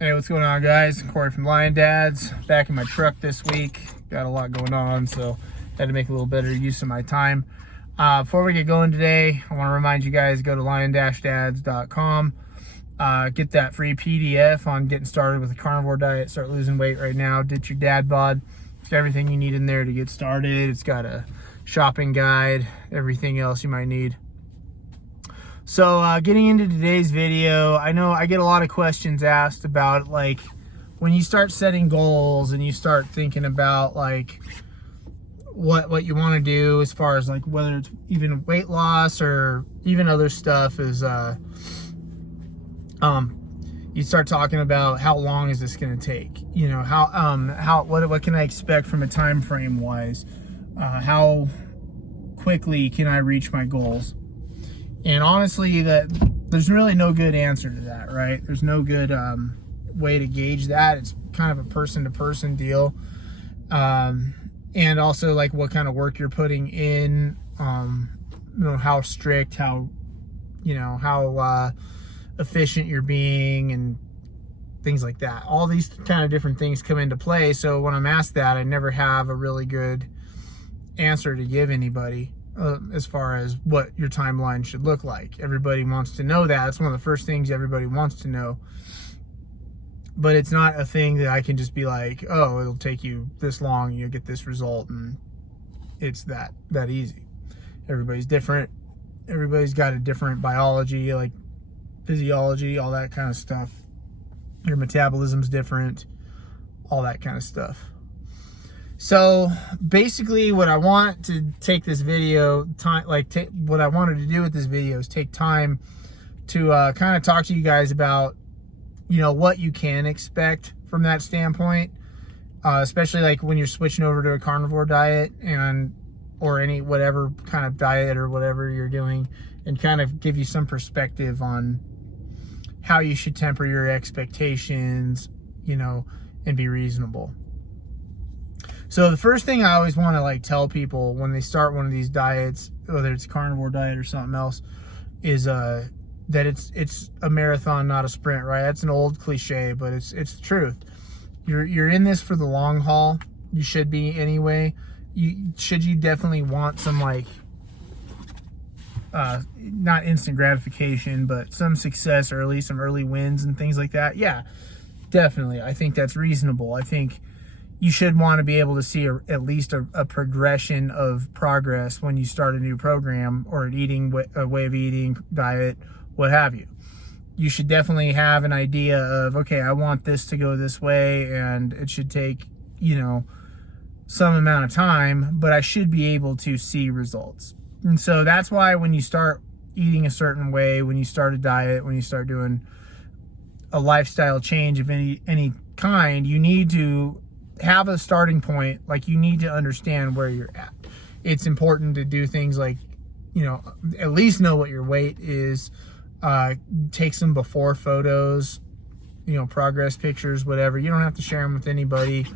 Hey, what's going on, guys? Corey from Lion Dads, back in my truck this week. Got a lot going on, so had to make a little better use of my time. Before we get going today, I want to remind you guys, go to lion-dads.com. Get that free PDF on getting started with a carnivore diet. Start losing weight right now. Ditch your dad bod. It's got everything you need in there to get started. It's got a shopping guide, everything else you might need. So getting into today's video, I know I get a lot of questions asked about, like, when you start setting goals and you start thinking about like what you want to do as far as like whether it's even weight loss or even other stuff, is you start talking about how long is this going to take, you know, what can I expect from a time frame wise, how quickly can I reach my goals. And honestly, there's really no good answer to that, right? There's no good way to gauge that. It's kind of a person-to-person deal. And also, like, what kind of work you're putting in, how strict, how efficient you're being, and things like that. All these kind of different things come into play. So when I'm asked that, I never have a really good answer to give anybody. As far as what your timeline should look like. Everybody wants to know that. It's one of the first things everybody wants to know. But it's not a thing that I can just be like, oh, it'll take you this long, you'll get this result, and it's that easy. Everybody's different. Everybody's got a different biology, like physiology, all that kind of stuff. Your metabolism's different, all that kind of stuff. So basically what I want to take this video, what I wanted to do with this video is take time to kind of talk to you guys about, what you can expect from that standpoint, especially like when you're switching over to a carnivore diet or any whatever kind of diet or whatever you're doing, and kind of give you some perspective on how you should temper your expectations, and be reasonable. So the first thing I always want to tell people when they start one of these diets, whether it's a carnivore diet or something else, is that it's a marathon, not a sprint, right? That's an old cliche, but it's the truth. You're in this for the long haul. You should be anyway. You definitely want some not instant gratification, but some success early, some early wins and things like that. Yeah, definitely. I think that's reasonable. I think you should want to be able to see at least a progression of progress when you start a new program or a way of eating, diet, what have you. You should definitely have an idea of, okay, I want this to go this way, and it should take, some amount of time, but I should be able to see results. And so that's why when you start eating a certain way, when you start a diet, when you start doing a lifestyle change of any kind, you need to have a starting point. Like, you need to understand where you're at. It's important to do things like, at least know what your weight is, take some before photos, progress pictures, whatever. You don't have to share them with anybody.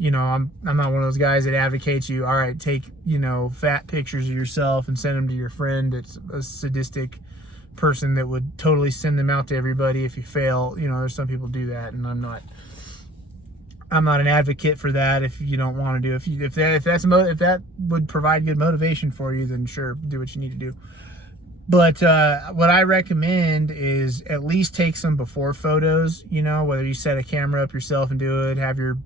I'm not one of those guys that advocates you, all right, take, fat pictures of yourself and send them to your friend. It's a sadistic person that would totally send them out to everybody if you fail. There's some people do that, and I'm not an advocate for that. If you don't want to do, if that would provide good motivation for you, then sure, do what you need to do. But what I recommend is at least take some before photos. Whether you set a camera up yourself and do it, have your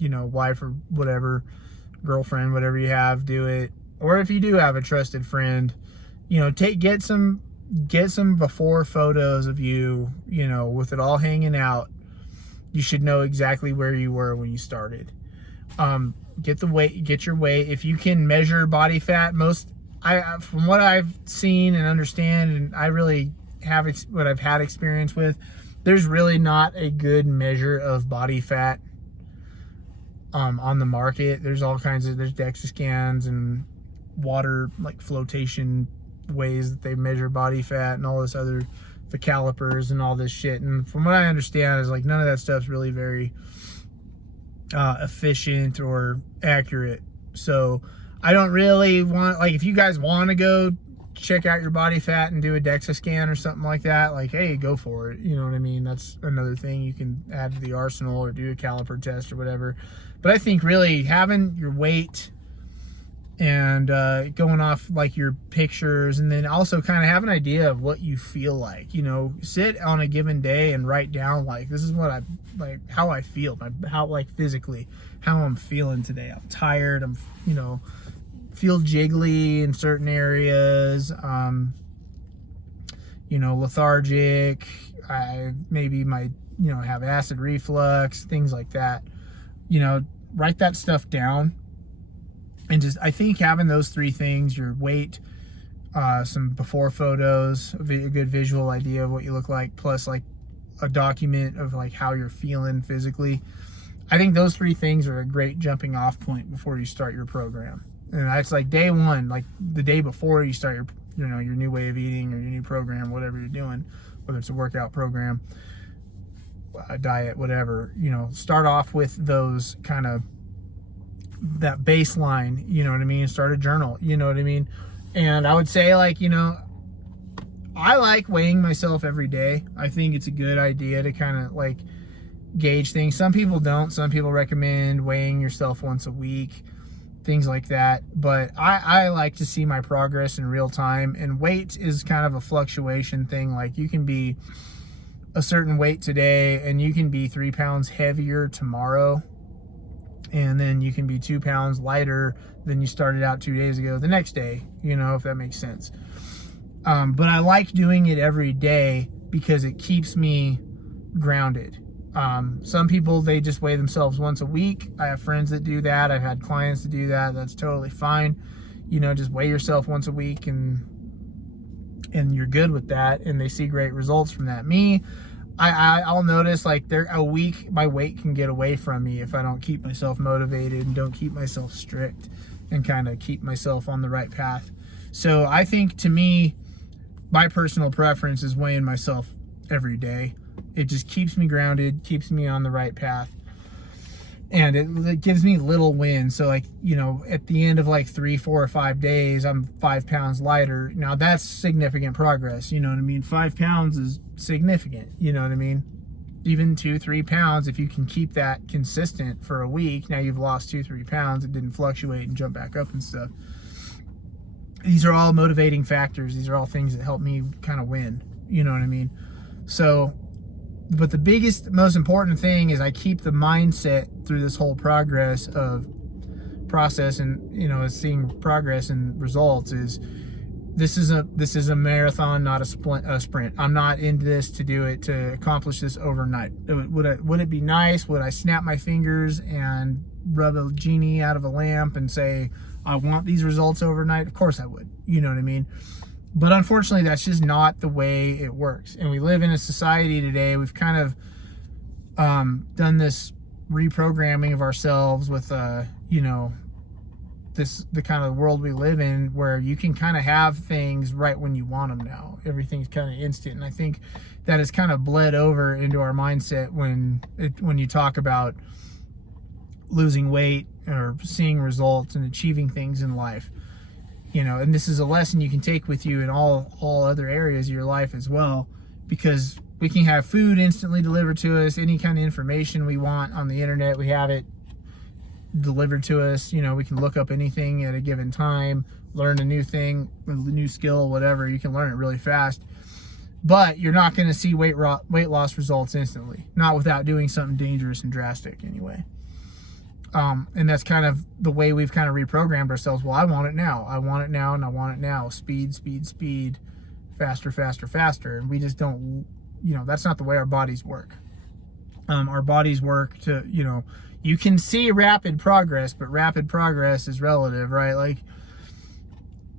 wife or whatever, girlfriend, whatever you have, do it. Or if you do have a trusted friend, get some before photos of you, with it all hanging out. You should know exactly where you were when you started. Get your weight. If you can measure body fat, from what I've seen and understand, and I really have what I've had experience with, there's really not a good measure of body fat on the market. There's DEXA scans and water flotation ways that they measure body fat and all this other, the calipers and all this shit. And from what I understand is none of that stuff's really very efficient or accurate. So I don't really want, if you guys want to go check out your body fat and do a DEXA scan or something like that, like, hey, go for it. You know what I mean? That's another thing you can add to the arsenal, or do a caliper test or whatever. But I think really having your weight and going off like your pictures, and then also kind of have an idea of what you feel like. You know, sit on a given day and write down, like, this is what I like, how I feel, how, like, physically how I'm feeling today. I'm tired, I'm, you know, feel jiggly in certain areas, you know, lethargic, I maybe might, you know, have acid reflux, things like that. You know, write that stuff down. And just, I think having those three things, your weight, some before photos, a good visual idea of what you look like, plus like a document of like how you're feeling physically. I think those three things are a great jumping off point before you start your program. And that's like day one, like the day before you start your, you know, your new way of eating or your new program, whatever you're doing, whether it's a workout program, a diet, whatever, you know, start off with those kind of, that baseline, you know what I mean? Start a journal, you know what I mean? And I would say, like, you know, I like weighing myself every day. I think it's a good idea to kind of like gauge things. Some people don't. Some people recommend weighing yourself once a week, things like that. But I like to see my progress in real time, and weight is kind of a fluctuation thing. Like, you can be a certain weight today and you can be 3 pounds heavier tomorrow, and then you can be 2 pounds lighter than you started out 2 days ago the next day, you know, if that makes sense. But I like doing it every day because it keeps me grounded. Some people, they just weigh themselves once a week. I have friends that do that. I've had clients to do that. That's totally fine. You know, just weigh yourself once a week and you're good with that, and they see great results from that. Me, I'll notice, like, a week my weight can get away from me if I don't keep myself motivated and don't keep myself strict and kind of keep myself on the right path. So I think, to me, my personal preference is weighing myself every day. It just keeps me grounded, keeps me on the right path, and it gives me little wins. So, like, you know, at the end of like 3, 4, or 5 days, I'm 5 pounds lighter. Now that's significant progress. You know what I mean? 5 pounds is significant. You know what I mean? Even 2, 3 pounds, if you can keep that consistent for a week, now you've lost 2, 3 pounds. It didn't fluctuate and jump back up and stuff. These are all motivating factors. These are all things that help me kind of win. You know what I mean? So, but the biggest, most important thing is I keep the mindset through this whole process and, you know, seeing progress and results is, this is a marathon, not a sprint. I'm not into this to do it, to accomplish this overnight. Would it be nice? Would I snap my fingers and rub a genie out of a lamp and say, I want these results overnight? Of course I would. You know what I mean? But unfortunately, that's just not the way it works. And we live in a society today, we've kind of done this reprogramming of ourselves with, you know, the kind of world we live in, where you can kind of have things right when you want them now. Everything's kind of instant. And I think that has kind of bled over into our mindset when you talk about losing weight or seeing results and achieving things in life. You know, and this is a lesson you can take with you in all other areas of your life as well, because we can have food instantly delivered to us, any kind of information we want on the internet, we have it delivered to us. You know, we can look up anything at a given time, learn a new thing, a new skill, whatever. You can learn it really fast, but you're not going to see weight loss results instantly, not without doing something dangerous and drastic anyway. And that's kind of the way we've kind of reprogrammed ourselves. Well, I want it now. I want it now, and I want it now. Speed, speed, speed. Faster, faster, faster. And we just don't, you know, that's not the way our bodies work. Our bodies work to, you know, you can see rapid progress, but rapid progress is relative, right? Like,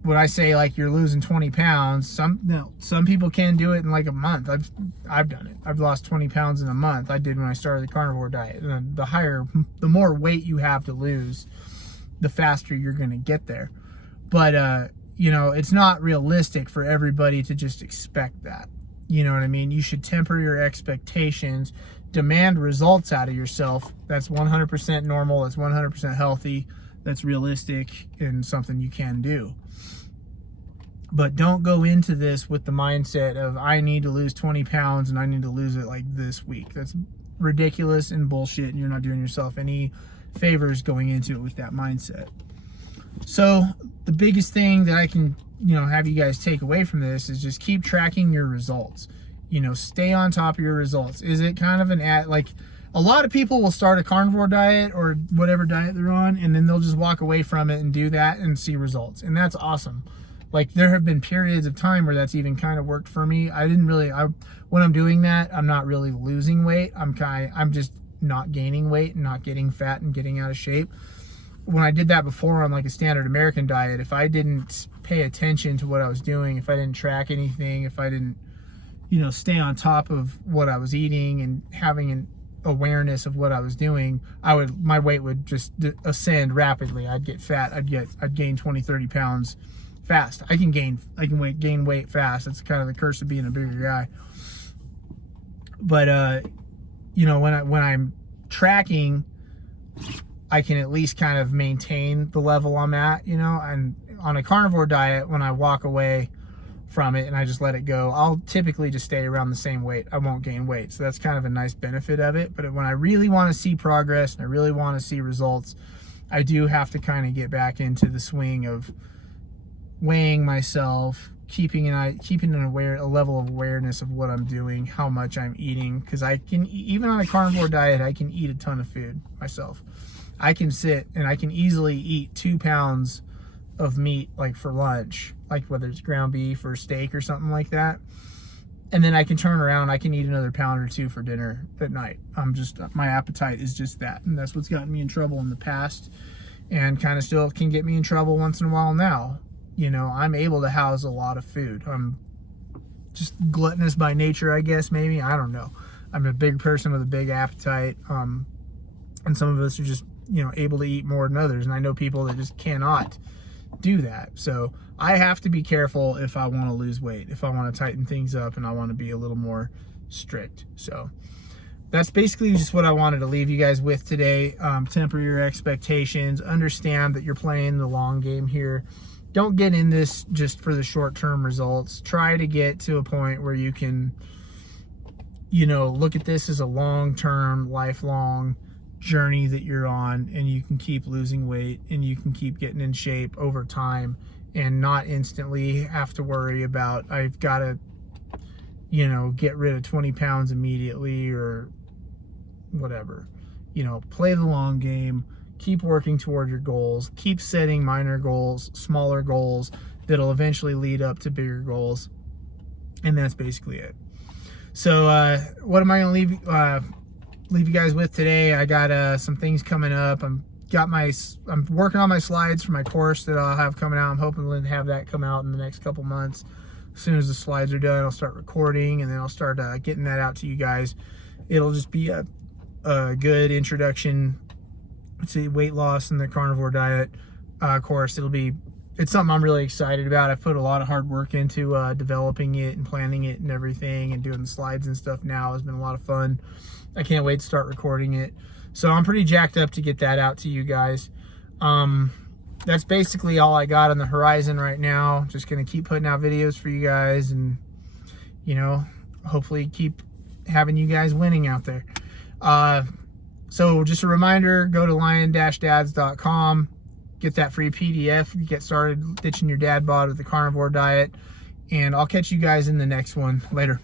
when I say, like, you're losing 20 pounds, some people can do it in like a month. I've done it. I've lost 20 pounds in a month. I did when I started the carnivore diet. And the more weight you have to lose, the faster you're going to get there. But, you know, it's not realistic for everybody to just expect that. You know what I mean? You should temper your expectations, demand results out of yourself. That's 100% normal. That's 100% healthy. That's realistic and something you can do. But don't go into this with the mindset of I need to lose 20 pounds and I need to lose it like this week. That's ridiculous and bullshit, and you're not doing yourself any favors going into it with that mindset. So the biggest thing that I can, have you guys take away from this is just keep tracking your results. Stay on top of your results. Is it kind of like a lot of people will start a carnivore diet or whatever diet they're on, and then they'll just walk away from it and do that and see results. And that's awesome. Like, there have been periods of time where that's even kind of worked for me. When I'm doing that, I'm not really losing weight. I'm just not gaining weight and not getting fat and getting out of shape. When I did that before on like a standard American diet, if I didn't pay attention to what I was doing, if I didn't track anything, if I didn't, stay on top of what I was eating and having an awareness of what I was doing, my weight would just ascend rapidly. I'd get fat. I'd gain 20, 30 pounds fast. I can gain weight fast. It's kind of the curse of being a bigger guy. But when I'm tracking, I can at least kind of maintain the level I'm at, and on a carnivore diet, when I walk away from it and I just let it go, I'll typically just stay around the same weight. I won't gain weight. So that's kind of a nice benefit of it. But when I really want to see progress and I really want to see results, I do have to kind of get back into the swing of weighing myself, keeping a level of awareness of what I'm doing, how much I'm eating, because I can, even on a carnivore diet, I can eat a ton of food myself. I can sit and I can easily eat 2 pounds of meat, like for lunch, like whether it's ground beef or steak or something like that. And then I can turn around, I can eat another pound or 2 for dinner at night. My appetite is just that. And that's what's gotten me in trouble in the past and kind of still can get me in trouble once in a while now. I'm able to house a lot of food. I'm just gluttonous by nature, I guess, maybe. I don't know. I'm a big person with a big appetite. And some of us are just, able to eat more than others. And I know people that just cannot do that. So I have to be careful if I want to lose weight, if I want to tighten things up and I want to be a little more strict. So that's basically just what I wanted to leave you guys with today. Temper your expectations. Understand that you're playing the long game here. Don't get in this just for the short-term results. Try to get to a point where you can, look at this as a long-term, lifelong journey that you're on, and you can keep losing weight and you can keep getting in shape over time and not instantly have to worry about, I've got to, get rid of 20 pounds immediately or whatever. Play the long game. Keep working toward your goals. Keep setting minor goals, smaller goals that'll eventually lead up to bigger goals. And that's basically it. So what am I going to leave you guys with today? I got some things coming up. I'm working on my slides for my course that I'll have coming out. I'm hoping to have that come out in the next couple months. As soon as the slides are done, I'll start recording, and then I'll start getting that out to you guys. It'll just be a good introduction to weight loss and the carnivore diet course. It's something I'm really excited about. I've put a lot of hard work into developing it and planning it and everything, and doing the slides and stuff now has been a lot of fun. I can't wait to start recording it. So I'm pretty jacked up to get that out to you guys. That's basically all I got on the horizon right now. Just gonna keep putting out videos for you guys and, hopefully keep having you guys winning out there. So just a reminder, go to lion-dads.com, get that free PDF, get started ditching your dad bod with the carnivore diet, and I'll catch you guys in the next one. Later.